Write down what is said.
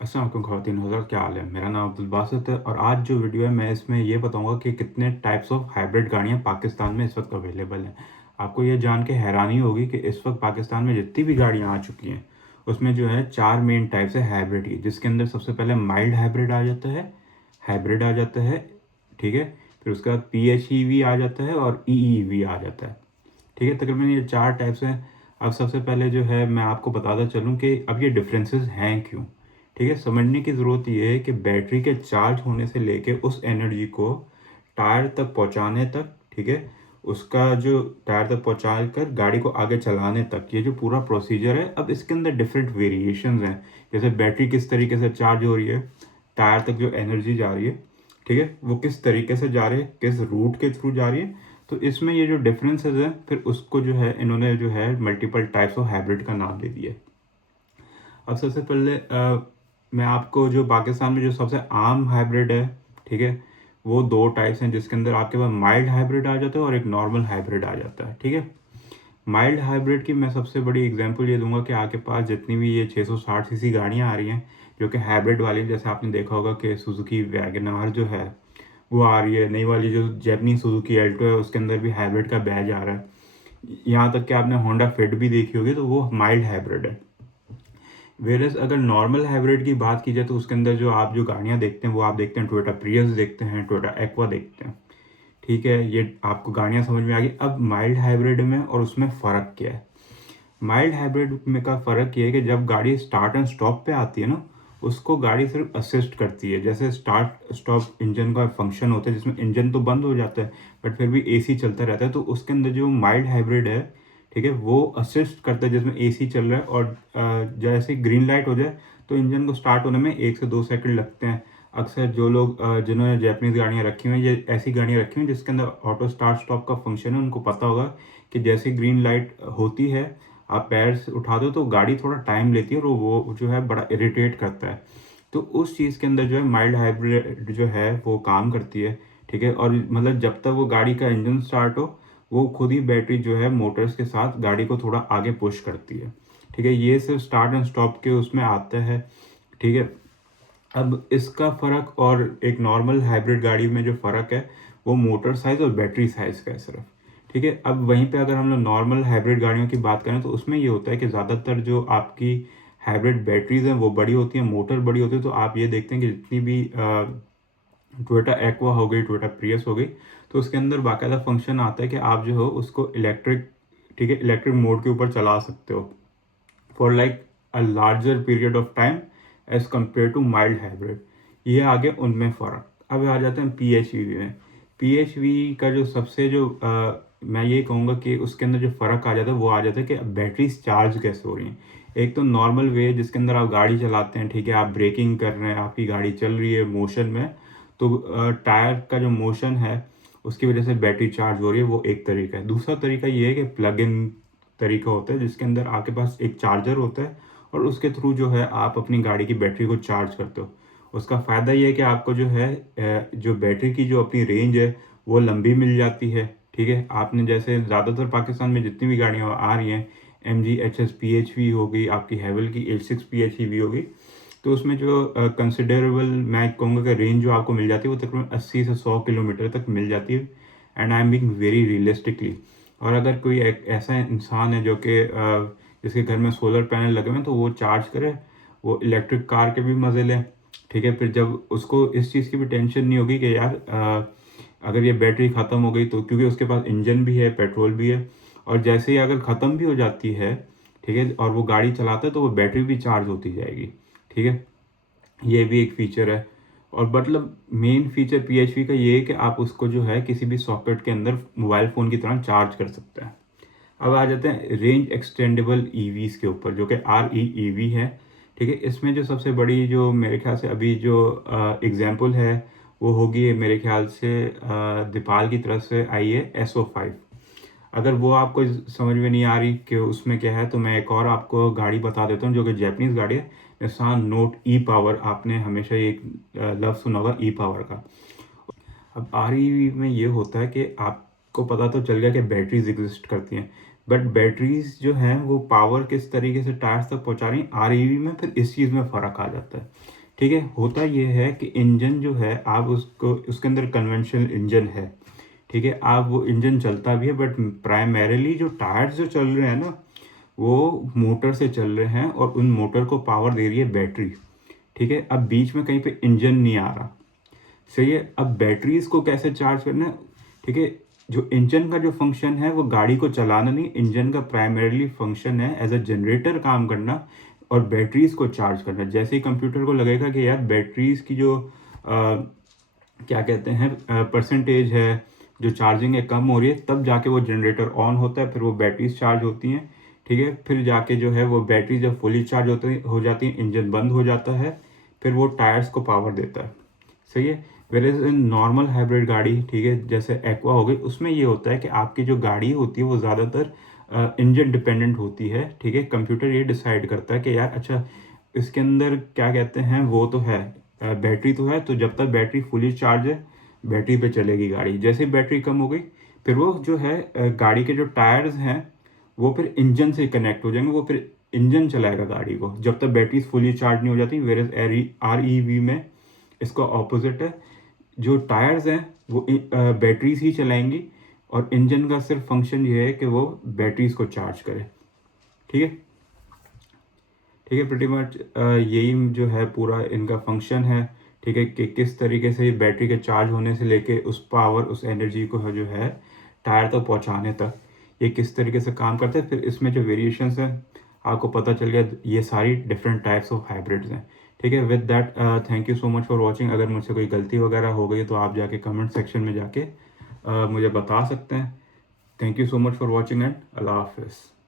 अस्सलाम वालेकुम ख़वातीन हज़रात, क्या हाल है। मेरा नाम अब्दुल बासित है और आज जो वीडियो है मैं इसमें ये बताऊंगा कि कितने टाइप्स ऑफ हाइब्रिड गाड़ियाँ पाकिस्तान में इस वक्त अवेलेबल हैं। आपको ये जान के हैरानी होगी कि इस वक्त पाकिस्तान में जितनी भी गाड़ियाँ आ चुकी हैं उसमें जो है 4 मेन टाइप्स है हाइब्रिड की, जिसके अंदर सबसे पहले माइल्ड हाइब्रिड आ जाता है, हाइब्रिड आ जाता है, ठीक है। फिर उसके बाद PHEV आ जाता है और EEV आ जाता है, ठीक है। तकरीबन ये 4 टाइप्स हैं। अब सबसे पहले जो है मैं आपको बताता चलूँ कि अब ये डिफरेंसेस हैं क्यों, ठीक है। समझने की ज़रूरत ये है कि बैटरी के चार्ज होने से लेके उस एनर्जी को टायर तक पहुंचाने तक, ठीक है, उसका जो टायर तक पहुंचा कर गाड़ी को आगे चलाने तक ये जो पूरा प्रोसीजर है, अब इसके अंदर डिफरेंट वेरिएशंस हैं। जैसे बैटरी किस तरीके से चार्ज हो रही है, टायर तक जो एनर्जी जा रही है, ठीक है, वो किस तरीके से जा रही है, किस रूट के थ्रू जा रही है। तो इसमें ये जो डिफरेंसेस हैं फिर उसको जो है इन्होंने जो है मल्टीपल टाइप्स ऑफ हाइब्रिड का नाम दे दिया है। अब सबसे पहले मैं आपको जो पाकिस्तान में जो सबसे आम हाइब्रिड है, ठीक है, वो दो टाइप्स हैं, जिसके अंदर आपके पास माइल्ड हाइब्रिड आ जाता है और एक नॉर्मल हाइब्रिड आ जाता है, ठीक है। माइल्ड हाइब्रिड की मैं सबसे बड़ी एग्जांपल ये दूंगा कि आपके पास जितनी भी ये 660 सीसी गाड़ियाँ आ रही हैं जो कि हाइब्रिड वाली, जैसे आपने देखा होगा कि सुजुकी वैगनआर जो है वो आ रही है, नई वाली जो जैपनीज सुजुकी एल्टो है उसके अंदर भी हाइब्रिड का बैज आ रहा है। यहाँ तक कि आपने होंडा फिट भी देखी होगी, तो वो माइल्ड हाइब्रिड है। वेरस अगर नॉर्मल हाइब्रिड की बात की जाए तो उसके अंदर जो आप जो गाड़ियाँ देखते हैं वो आप देखते हैं टोयोटा प्रियस देखते हैं, टोयोटा एक्वा देखते हैं, ठीक है। ये आपको गाड़ियाँ समझ में आ गई। अब माइल्ड हाइब्रिड में और उसमें फ़र्क क्या है। माइल्ड हाइब्रिड में का फ़र्क ये है कि जब गाड़ी स्टार्ट एंड स्टॉप पे आती है ना, उसको गाड़ी सिर्फ असिस्ट करती है। जैसे स्टार्ट स्टॉप इंजन का फंक्शन होता है जिसमें इंजन तो बंद हो जाता है बट फिर भी AC चलता रहता है, तो उसके अंदर जो माइल्ड हाइब्रिड है, ठीक है, वो असिस्ट करता है जिसमें AC चल रहा है। और जैसे ग्रीन लाइट हो जाए तो इंजन को स्टार्ट होने में 1 से 2 सेकंड लगते हैं। अक्सर जो लोग जिन्होंने जैपनीज़ गाड़ियाँ रखी हुई हैं, ये ऐसी गाड़ियाँ रखी हुई हैं जिसके अंदर ऑटो स्टार्ट स्टॉप का फंक्शन है, उनको पता होगा कि जैसे ग्रीन लाइट होती है आप पैर से उठा दो तो गाड़ी थोड़ा टाइम लेती है और वो जो है बड़ा इरिटेट करता है। तो उस चीज़ के अंदर जो है माइल्ड हाइब्रिड जो है वो काम करती है, ठीक है। और मतलब जब तक वो गाड़ी का इंजन स्टार्ट हो वो खुद ही बैटरी जो है मोटर्स के साथ गाड़ी को थोड़ा आगे पुश करती है, ठीक है। ये सिर्फ स्टार्ट एंड स्टॉप के उसमें आता है, ठीक है। अब इसका फ़र्क और एक नॉर्मल हाइब्रिड गाड़ी में जो फ़र्क है वो मोटर साइज़ और बैटरी साइज़ का है सिर्फ, ठीक है। अब वहीं पे अगर हम लोग नॉर्मल हाइब्रिड गाड़ियों की बात करें तो उसमें ये होता है कि ज़्यादातर जो आपकी हाइब्रिड बैटरीज हैं वो बड़ी होती हैं, मोटर बड़ी होती है। तो आप ये देखते हैं कि जितनी भी टोयोटा एक्वा हो गई, टोयोटा प्रियस हो गई, तो उसके अंदर बाकायदा फंक्शन आता है कि आप जो हो उसको इलेक्ट्रिक, ठीक है, इलेक्ट्रिक मोड के ऊपर चला सकते हो for like a larger period of time as compare to mild hybrid. ये आगे उनमें फ़र्क। अब आ जाते हैं PHEV में। PHEV का जो सबसे जो मैं ये कहूँगा कि उसके अंदर जो फ़र्क आ जाता है वो आ जाता है कि बैटरी चार्ज कैसे हो रही हैं। एक तो नॉर्मल वे जिसके अंदर आप गाड़ी चलाते हैं, ठीक है, आप ब्रेकिंग कर रहे हैं, आपकी गाड़ी चल रही है मोशन में, तो टायर का जो मोशन है उसकी वजह से बैटरी चार्ज हो रही है, वो एक तरीका है। दूसरा तरीका ये है कि प्लग इन तरीका होता है जिसके अंदर आपके पास एक चार्जर होता है और उसके थ्रू जो है आप अपनी गाड़ी की बैटरी को चार्ज करते हो। उसका फ़ायदा ये है कि आपको जो है जो बैटरी की जो अपनी रेंज है वो लंबी मिल जाती है, ठीक है। आपने जैसे ज़्यादातर पाकिस्तान में जितनी भी गाड़ियाँ आ रही हैं, MG HS PHV हो गई, आपकी हैवल की H6 PHEV हो गई, तो उसमें जो कंसिडरेबल मैं कहूँगा कि रेंज जो आपको मिल जाती है वो तकरीबन 80 से 100 किलोमीटर तक मिल जाती है। And I am being very realistically. और अगर कोई एक ऐसा इंसान है जो कि जिसके घर में सोलर पैनल लगे हुए हैं तो वो चार्ज करे, वो इलेक्ट्रिक कार के भी मज़े लें, ठीक है। फिर जब उसको इस चीज़ की भी टेंशन नहीं होगी कि यार अगर ये बैटरी ख़त्म हो गई तो, क्योंकि उसके पास इंजन भी है, पेट्रोल भी है, और जैसे ही अगर ख़त्म भी हो जाती है, ठीक है, और वो गाड़ी चलाता है तो वो बैटरी भी चार्ज होती जाएगी, ठीक है। ये भी एक फ़ीचर है। और मतलब मेन फीचर PHV का ये है कि आप उसको जो है किसी भी सॉकेट के अंदर मोबाइल फ़ोन की तरह चार्ज कर सकते हैं। अब आ जाते हैं रेंज एक्सटेंडेबल EVs के ऊपर जो कि REEV है, ठीक है। इसमें जो सबसे बड़ी जो मेरे ख्याल से अभी जो एग्जांपल है वो होगी मेरे ख्याल से दीपाल की तरफ से आई है SO5। अगर वो आपको समझ में नहीं आ रही कि उसमें क्या है तो मैं एक और आपको गाड़ी बता देता हूँ जो कि जैपनीज़ गाड़ी है, निसान नोट ई पावर। आपने हमेशा ये लफ्ज़ सुना होगा ई पावर का। अब REV में ये होता है कि आपको पता तो चल गया कि बैटरीज एग्जिस्ट करती हैं। बट बैटरीज जो हैं वो पावर किस तरीके से टायर्स तक पहुंचा रही हैं आरईवी में, फिर इस चीज़ में फ़र्क आ जाता है। ठीक है, होता ये है कि इंजन जो है आप उसको उसके अंदर कन्वेंशनल इंजन है, ठीक है, आप वो इंजन चलता भी है, बट प्राइमरीली जो टायर्स जो चल रहे हैं ना वो मोटर से चल रहे हैं और उन मोटर को पावर दे रही है बैटरी। ठीक है, अब बीच में कहीं पे इंजन नहीं आ रहा, सही है। अब बैटरीज को कैसे चार्ज करना है, ठीक है, जो इंजन का जो फंक्शन है वो गाड़ी को चलाना नहीं, इंजन का प्राइमरीली फंक्शन है एज अ जनरेटर काम करना और बैटरीज को चार्ज करना। जैसे ही कंप्यूटर को लगेगा कि यार बैटरीज की जो क्या कहते हैं परसेंटेज है जो चार्जिंग है कम हो रही है, तब जाके वो जनरेटर ऑन होता है, फिर वो बैटरीज चार्ज होती हैं। ठीक है, फिर जाके जो है वो बैटरी जब फुली चार्ज हो जाती है, इंजन बंद हो जाता है, फिर वो टायर्स को पावर देता है, सही है। वेरेज इन नॉर्मल हाइब्रिड गाड़ी, ठीक है, जैसे एक्वा हो गई, उसमें ये होता है कि आपकी जो गाड़ी होती है वो ज़्यादातर इंजन डिपेंडेंट होती है। ठीक है, कंप्यूटर ये डिसाइड करता है कि यार अच्छा इसके अंदर क्या कहते हैं वो तो है बैटरी तो है, तो जब तक बैटरी फुली चार्ज है बैटरी पे चलेगी गाड़ी। जैसे ही बैटरी कम हो गई फिर वो जो है गाड़ी के जो टायर्स हैं वो फिर इंजन से कनेक्ट हो जाएंगे, वो फिर इंजन चलाएगा गाड़ी को जब तक बैटरी फुली चार्ज नहीं हो जाती। वेरेज आरईवी में इसका ऑपोजिट है, जो टायर्स हैं वो बैटरीज ही चलाएंगी और इंजन का सिर्फ फंक्शन ये है कि वो बैटरीज को चार्ज करे। ठीक है, ठीक है, प्रीटी मच यही जो है पूरा इनका फंक्शन है। ठीक है, कि किस तरीके से बैटरी के चार्ज होने से लेके उस पावर उस एनर्जी को जो है टायर तक पहुंचाने तक ये किस तरीके से काम करते हैं। फिर इसमें जो वेरिएशंस हैं आपको पता चल गया, ये सारी डिफरेंट टाइप्स ऑफ हाइब्रिड्स हैं। ठीक है, with that thank you so much for watching. अगर मुझसे कोई गलती वगैरह हो गई तो आप जाके कमेंट सेक्शन में जाके मुझे बता सकते हैं। Thank you so much for watching and अल्लाह हाफिज़।